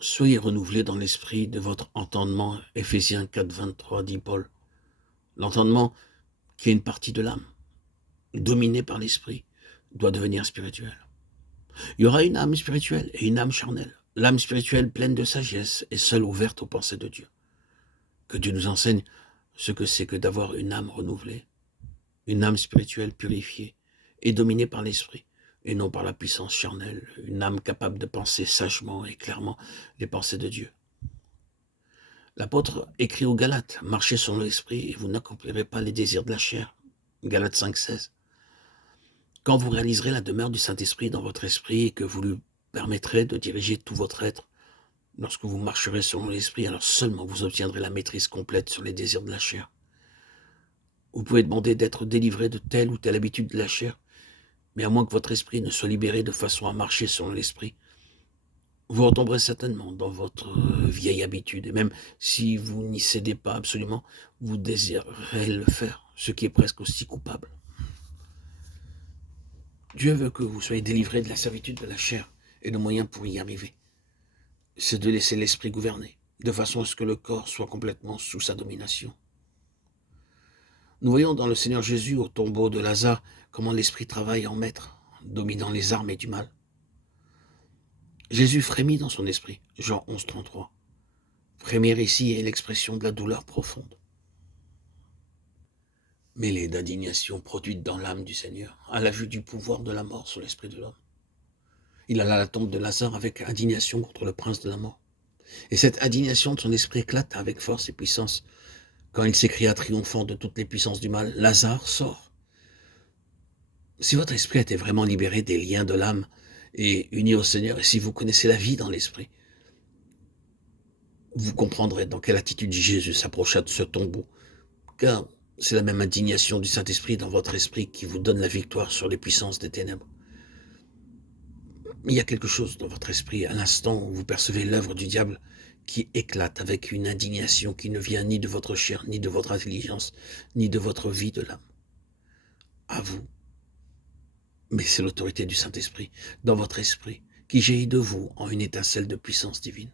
Soyez renouvelés dans l'esprit de votre entendement. Éphésiens 4, 23, dit Paul. L'entendement, qui est une partie de l'âme, dominée par l'esprit, doit devenir spirituel. Il y aura une âme spirituelle et une âme charnelle. L'âme spirituelle pleine de sagesse et seule ouverte aux pensées de Dieu. Que Dieu nous enseigne ce que c'est que d'avoir une âme renouvelée, une âme spirituelle purifiée et dominée par l'esprit, et non par la puissance charnelle, une âme capable de penser sagement et clairement les pensées de Dieu. L'apôtre écrit aux Galates, marchez selon l'esprit et vous n'accomplirez pas les désirs de la chair. Galates 5, 16. Quand vous réaliserez la demeure du Saint-Esprit dans votre esprit et que vous lui permettrez de diriger tout votre être, lorsque vous marcherez selon l'esprit, alors seulement vous obtiendrez la maîtrise complète sur les désirs de la chair. Vous pouvez demander d'être délivré de telle ou telle habitude de la chair, mais à moins que votre esprit ne soit libéré de façon à marcher selon l'esprit, vous retomberez certainement dans votre vieille habitude. Et même si vous n'y cédez pas absolument, vous désirerez le faire, ce qui est presque aussi coupable. Dieu veut que vous soyez délivrés de la servitude de la chair, et le moyen pour y arriver, c'est de laisser l'esprit gouverner, de façon à ce que le corps soit complètement sous sa domination. Nous voyons dans le Seigneur Jésus, au tombeau de Lazare, comment l'esprit travaille en maître, dominant les armées du mal. Jésus frémit dans son esprit, Jean 11, 33. Frémir ici est l'expression de la douleur profonde, mêlée d'indignation produite dans l'âme du Seigneur, à la vue du pouvoir de la mort sur l'esprit de l'homme. Il alla à la tombe de Lazare avec indignation contre le prince de la mort. Et cette indignation de son esprit éclata avec force et puissance, quand il s'écria triomphant de toutes les puissances du mal, Lazare, sort. Si votre esprit était vraiment libéré des liens de l'âme et uni au Seigneur, et si vous connaissez la vie dans l'esprit, vous comprendrez dans quelle attitude Jésus s'approcha de ce tombeau, car c'est la même indignation du Saint-Esprit dans votre esprit qui vous donne la victoire sur les puissances des ténèbres. Il y a quelque chose dans votre esprit, à l'instant où vous percevez l'œuvre du diable, qui éclate avec une indignation qui ne vient ni de votre chair, ni de votre intelligence, ni de votre vie de l'âme. À vous. Mais c'est l'autorité du Saint-Esprit, dans votre esprit, qui jaillit de vous en une étincelle de puissance divine.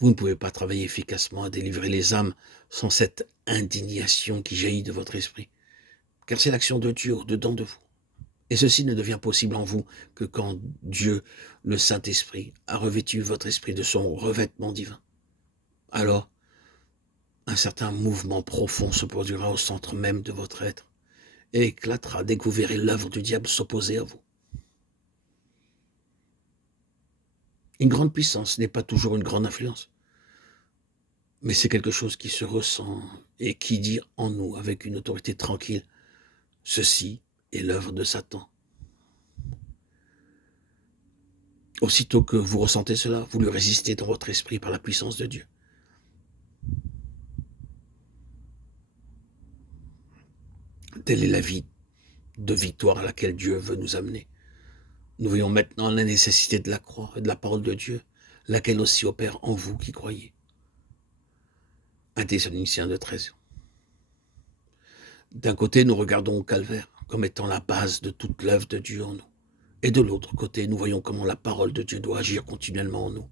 Vous ne pouvez pas travailler efficacement à délivrer les âmes sans cette indignation qui jaillit de votre esprit, car c'est l'action de Dieu au-dedans de vous. Et ceci ne devient possible en vous que quand Dieu, le Saint-Esprit, a revêtu votre esprit de son revêtement divin. Alors, un certain mouvement profond se produira au centre même de votre être et éclatera dès que vous verrez l'œuvre du diable s'opposer à vous. Une grande puissance n'est pas toujours une grande influence, mais c'est quelque chose qui se ressent et qui dit en nous avec une autorité tranquille, ceci est l'œuvre de Satan. Aussitôt que vous ressentez cela, vous lui résistez dans votre esprit par la puissance de Dieu. Telle est la vie de victoire à laquelle Dieu veut nous amener. Nous voyons maintenant la nécessité de la croix et de la parole de Dieu, laquelle aussi opère en vous qui croyez. 1 Thessaloniciens 2,13. D'un côté, nous regardons au calvaire comme étant la base de toute l'œuvre de Dieu en nous. Et de l'autre côté, nous voyons comment la parole de Dieu doit agir continuellement en nous.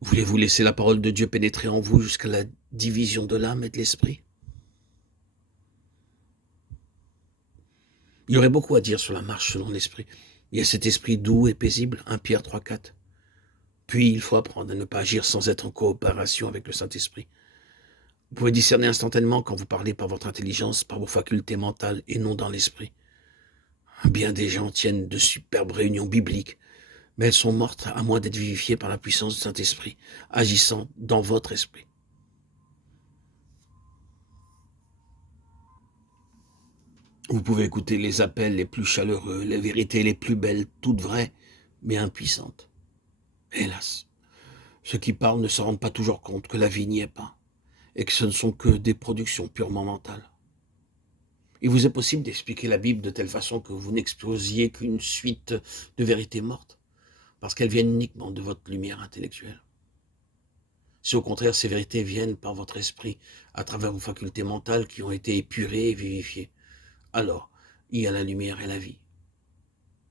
Voulez-vous laisser la parole de Dieu pénétrer en vous jusqu'à la division de l'âme et de l'esprit? Il y aurait beaucoup à dire sur la marche selon l'esprit. Il y a cet esprit doux et paisible, 1 Pierre 3, 4. Puis il faut apprendre à ne pas agir sans être en coopération avec le Saint-Esprit. Vous pouvez discerner instantanément quand vous parlez par votre intelligence, par vos facultés mentales et non dans l'esprit. Bien des gens tiennent de superbes réunions bibliques, mais elles sont mortes à moins d'être vivifiées par la puissance du Saint-Esprit, agissant dans votre esprit. Vous pouvez écouter les appels les plus chaleureux, les vérités les plus belles, toutes vraies, mais impuissantes. Hélas, ceux qui parlent ne se rendent pas toujours compte que la vie n'y est pas, et que ce ne sont que des productions purement mentales. Il vous est possible d'expliquer la Bible de telle façon que vous n'explosiez qu'une suite de vérités mortes, parce qu'elles viennent uniquement de votre lumière intellectuelle. Si au contraire ces vérités viennent par votre esprit, à travers vos facultés mentales qui ont été épurées et vivifiées, alors il y a la lumière et la vie.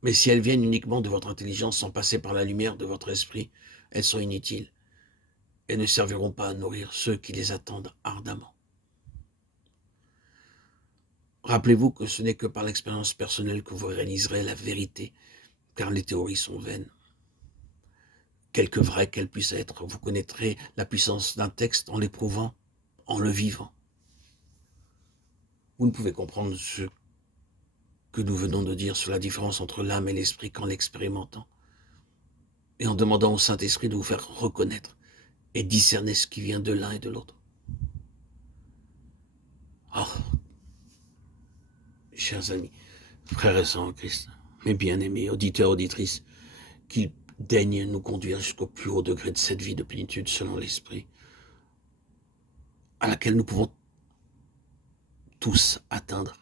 Mais si elles viennent uniquement de votre intelligence sans passer par la lumière de votre esprit, elles sont inutiles et ne serviront pas à nourrir ceux qui les attendent ardemment. Rappelez-vous que ce n'est que par l'expérience personnelle que vous réaliserez la vérité, car les théories sont vaines. Quelque vraies qu'elles puissent être, vous connaîtrez la puissance d'un texte en l'éprouvant, en le vivant. Vous ne pouvez comprendre ce que nous venons de dire sur la différence entre l'âme et l'esprit qu'en l'expérimentant et en demandant au Saint-Esprit de vous faire reconnaître et discerner ce qui vient de l'un et de l'autre. Oh, chers amis, frères et sœurs en Christ, mes bien-aimés, auditeurs, auditrices, qu'il daigne nous conduire jusqu'au plus haut degré de cette vie de plénitude selon l'Esprit, à laquelle nous pouvons tous atteindre